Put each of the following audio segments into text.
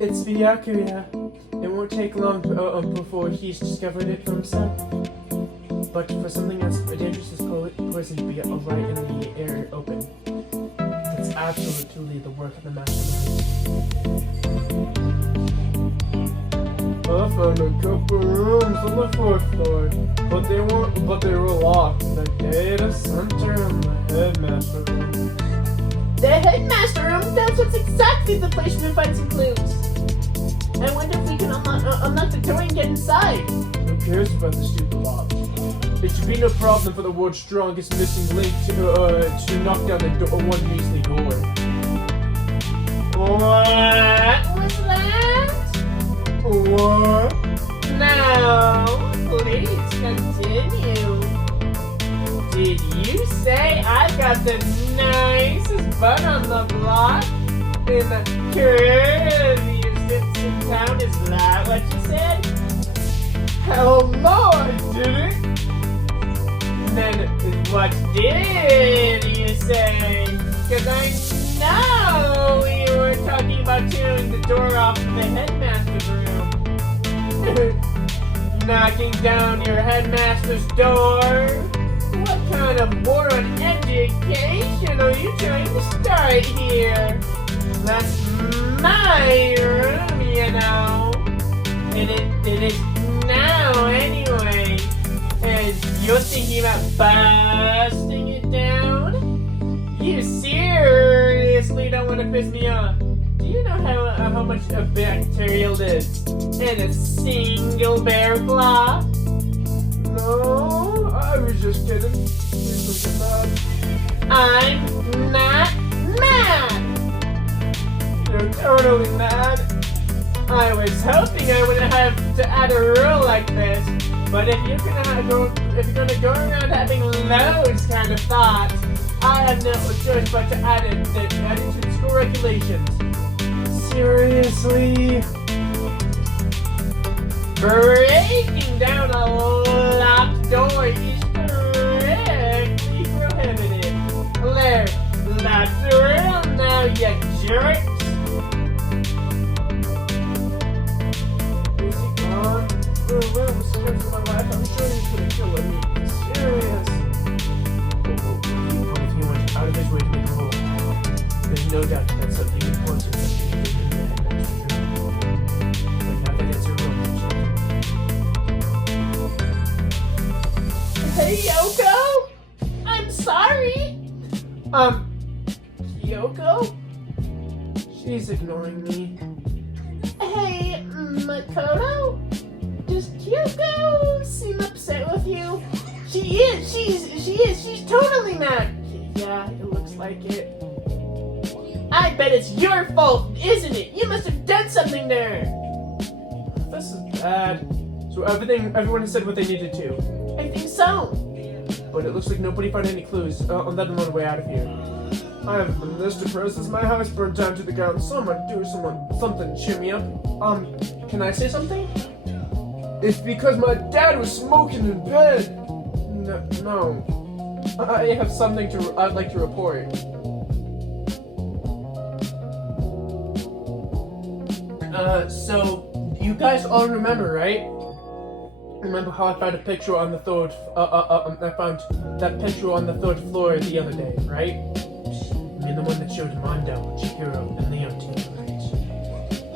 It's Byakuya. It won't take long before he's discovered it for himself. But for something as dangerous as poison to be right in the air open, it's absolutely the work of the mastermind. I found a couple rooms on the 4th floor, but they were locked. The data center and the headmaster room. The headmaster room? That's what's exactly the place we find some clues. I wonder if we can unlock the door and get inside. Who cares about the stupid lock? It should be no problem for the world's strongest missing link to knock down the one measly door. What was that? What? No, please continue. Did you say I got the nicest butt on the block in the curviest in town? Is that what you said? Hell no, I didn't! Then what did you say? Because I know you were talking about tearing the door off the headmaster's room. Knocking down your headmaster's door? What kind of moron education are you trying to start here? That's my room, you know. And it is now anyway. And you're thinking about busting it down? You seriously don't want to piss me off. Do you know how much of bacterial is in a single bear claw? No, I was just kidding. Please don't get mad. I'm not mad! You're totally mad. I was hoping I wouldn't have to add a rule like this, but if you're gonna go around having those kind of thoughts, I have no choice but to add it to the school regulations. Seriously? Breaking down a locked door is strictly prohibited. There, that's the rule now, you jerks. Is he gone? Where was scared for my life? I'm sure he's gonna kill me. Serious? What if he went out of his way to make a hole? There's no doubt that's something important that he did in the headmaster's room. But now that it's a real Hey, Yoko? I'm sorry. Yoko? She's ignoring me. Hey, Makoto? Does Kyoko seem upset with you? She is. She's totally mad. Yeah, it looks like it. I bet it's your fault, isn't it? You must have done something there. This is bad. So everyone has said what they needed to. I think so. But it looks like nobody found any clues on that another way out of here. I haven't been this depressed since my house burned down to the ground. Someone something cheer me up. Can I say something? It's because my dad was smoking in bed. No. I have something I'd like to report. So you guys all remember, right? Remember how I found a picture on the third? I found that picture on the 3rd floor the other day, right? I mean, the one that showed Mondo, Chihiro, and Leon too, right?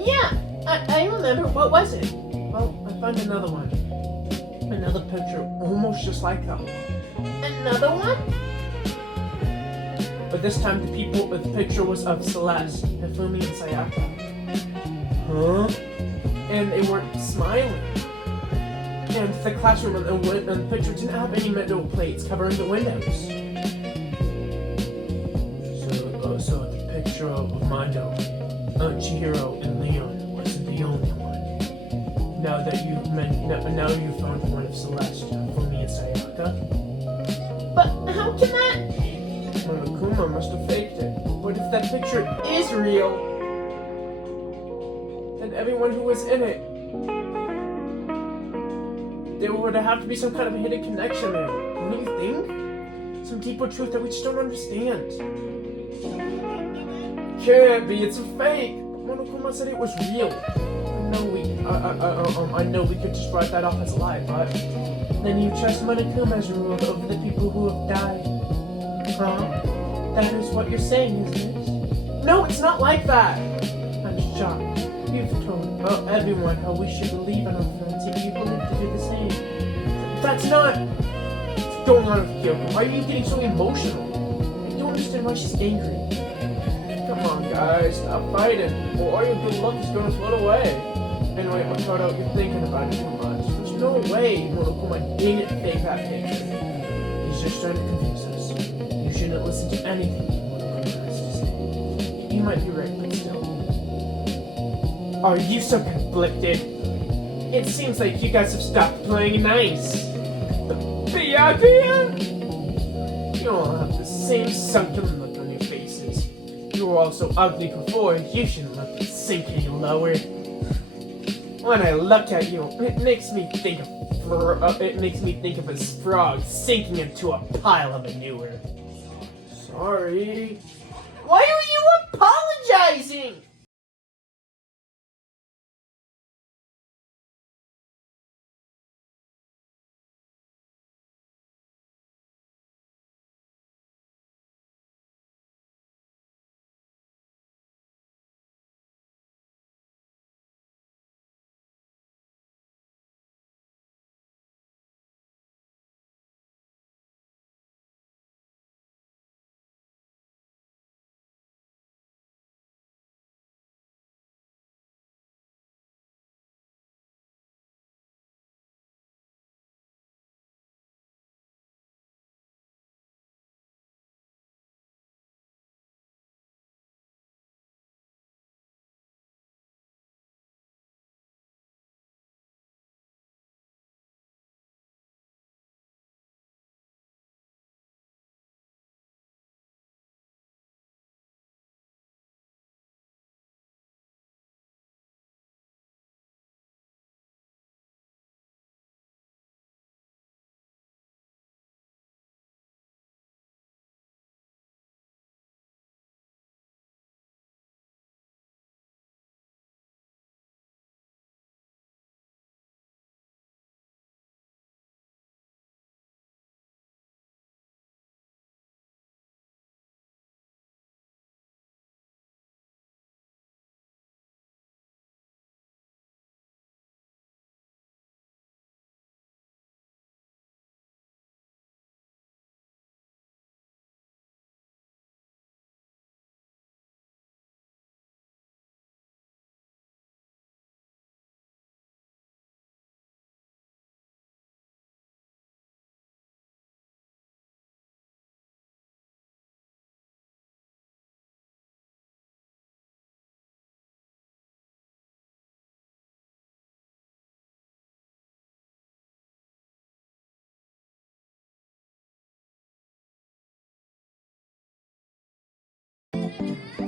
Yeah, I remember. What was it? Well, I found another one. Another picture almost just like that one. Another one? But this time the picture was of Celeste, Hifumi, and Sayaka. Huh? And they weren't smiling. And the classroom and the picture didn't have any metal plates covering the windows. So the picture of Mondo, Chihiro, and Leon wasn't the only one. Now you found one of Celeste, Hifumi, and Sayaka. But how can that? Monokuma must have faked it. But if that picture is real, then everyone who was in it, there would have to be some kind of hidden connection there. Don't you think? Some deeper truth that we just don't understand. Can't be, it's a fake. Monokuma said it was real. I know we could just write that off as a lie, but then you trust Monokuma's rule over the people who have died. Huh? That is what you're saying, isn't it? No, it's not like that! I'm shocked. You've told everyone how we should believe in our friends, and you believe to do the same. That's not... What's going on with Kyoko? Why are you getting so emotional? I don't understand why she's angry. Come on, guys, stop fighting, or your good luck is gonna float away. Anyway, Makoto, you're thinking about it too much. There's no way Monokuma didn't fake that picture. He's just trying to confuse us. You shouldn't listen to anything Monokuma has to say. You might be right, but still. Are you so conflicted? It seems like you guys have stopped playing nice. Byakuya? You all have the same sunken look on your faces. You were all so ugly before, you shouldn't let it sink any lower. When I look at you, it makes me think of a frog sinking into a pile of manure. Sorry. Why are you apologizing?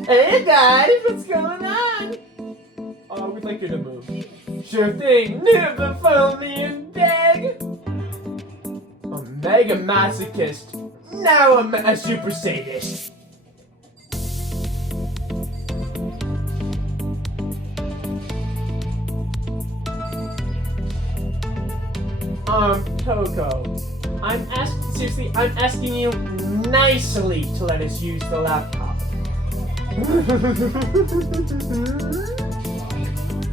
Hey guys, what's going on? We'd like you to move. Sure thing, never follow me and beg. A mega masochist. Now I'm a super sadist. Coco. I'm asking you nicely to let us use the laptop.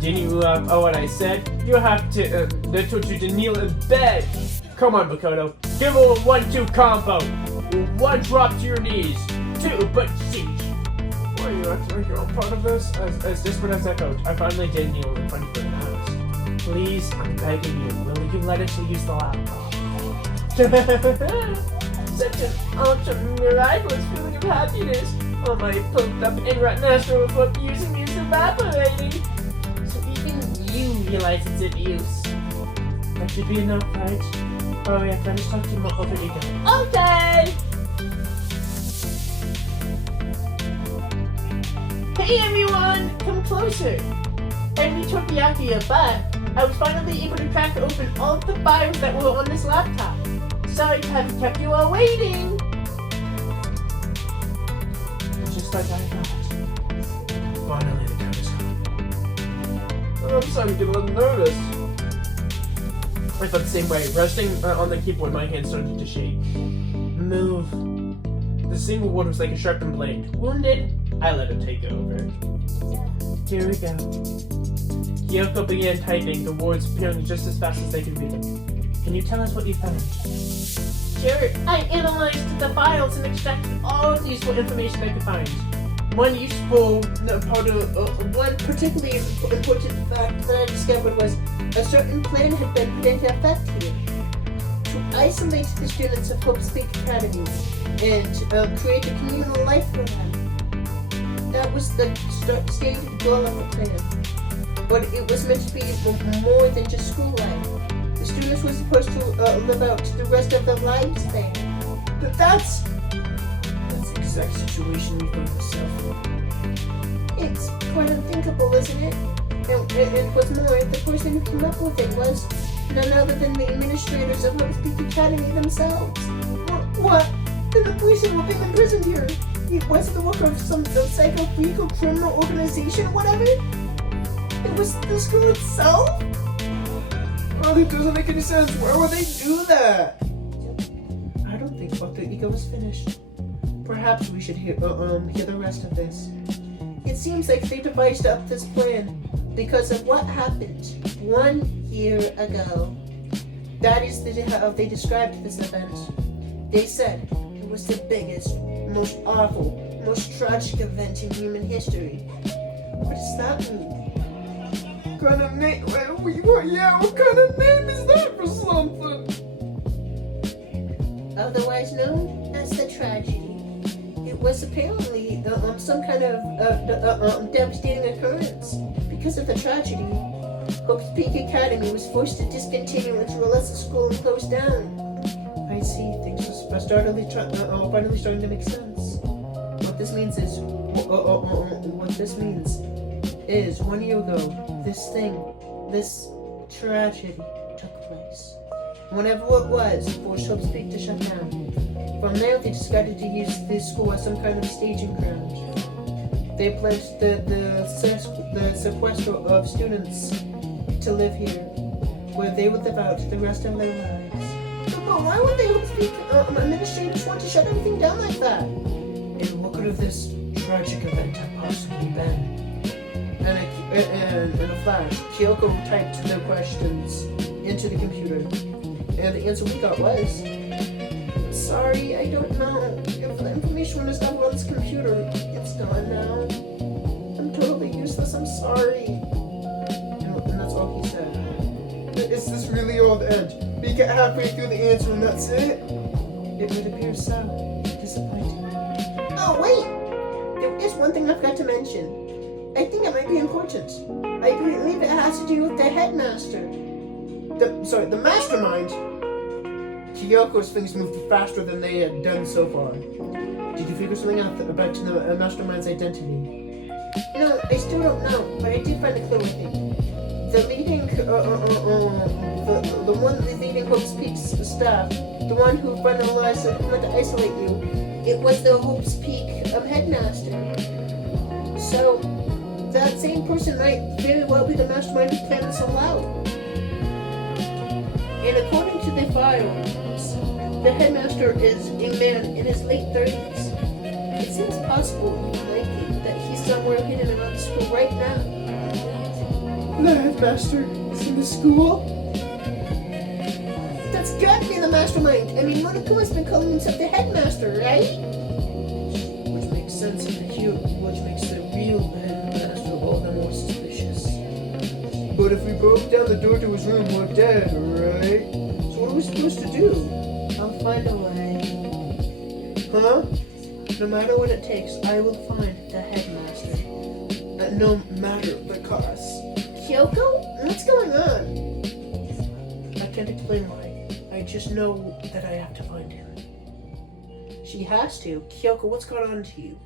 Didn't you what I said? You have to, they told you to kneel in bed. Come on, Makoto. Give a 1-2 combo. 1 drop to your knees. 2 butt siege. Why are you acting like you're all part of this? As desperate as echoed, I finally did kneel in front of the house. Please, I'm begging you, will you let us use the laptop? Such an ultra miraculous feeling of happiness. Oh, my pumped up and right nostril of abuse is evaporating. So even you realize it's abuse. That should be enough, right? Oh yeah, finish talking about over again. Okay! Hey everyone! Come closer! And we took Byakuya, but I was finally able to crack open all of the files that were on this laptop. Sorry to have kept you all waiting! Just like I thought. Finally, the time has come. I'm starting to get a little nervous. I felt the same way. Resting on the keyboard, my hand started to shake. Move. The single word was like a sharpened blade. Wounded, I let her take over. Here we go. Kyoko began typing, the words appearing just as fast as they could be. Can you tell us what you found? Sure, I analyzed the files and extracted all the useful information I could find. One particularly important fact that I discovered was a certain plan had been put into effect here to isolate the students of Hope's Peak Academy and create a communal life for them. That was the stated goal of the plan. But it was meant to be more than just school life. The students were supposed to live out the rest of their lives there. But that's the exact situation we found ourselves in. It's quite unthinkable, isn't it? And what's more, the person who came up with it was none other than the administrators of Hope's Peak Academy themselves. What? Then the person who been imprisoned here, it wasn't the work of some psycho-freak criminal organization or whatever? It was the school itself? Oh, it doesn't make any sense. Why would they do that? I don't think Dr. Ego is finished. Perhaps we should hear the rest of this. It seems like they devised up this plan because of what happened 1 year ago. That is how they described this event. They said it was the biggest, most awful, most tragic event in human history. What does that mean? What kind of name? What kind of name is that for something? Otherwise known as the tragedy. It was apparently some kind of devastating occurrence. Because of the tragedy, Hope's Peak Academy was forced to discontinue its relentless school and close down. I see. Things are finally starting to make sense. What this means is 1 year ago, this tragedy took place. Whenever it was, forced Hope's Peak to shut down. From there, they decided to use this school as some kind of staging ground. They pledged the sequester of students to live here, where they would live out the rest of their lives. But why would they Hope's Peak administrators want to shut everything down like that? And what could have this tragic event have possibly been? And in a flash, Kyoko typed the questions into the computer, and the answer we got was, sorry, I don't know. If the information was not on this computer, it's gone now. I'm totally useless, I'm sorry. And that's all he said. Is this really all the end? We get halfway through the answer and that's it? It would appear so. Disappointing. Oh, wait! There is one thing I forgot to mention. I think it might be important. I believe it has to do with the headmaster. The mastermind. Kyoko's things moved faster than they had done so far. Did you figure something out about the mastermind's identity? No, I still don't know, but I did find a clue, I think. The leading, the one leading Hope's Peak staff, the one who finalized and meant to isolate you, it was the Hope's Peak headmaster. So, that same person might very well be the mastermind who planned this all out. And according to the files, the headmaster is a man in his late 30s. It seems possible, likely, that he's somewhere hidden around the school right now. The headmaster is in the school? That's gotta be the mastermind. I mean, Monokuma has been calling himself the headmaster, right? Which makes sense in the cute, which makes the real headmaster all the more suspicious. But if we broke down the door to his room, we're dead, right? So what are we supposed to do? I'll find a way. Huh? No matter what it takes, I will find the headmaster. No matter the cost. Kyoko? What's going on? I can't explain why. I just know that I have to find him. She has to. Kyoko, what's going on to you?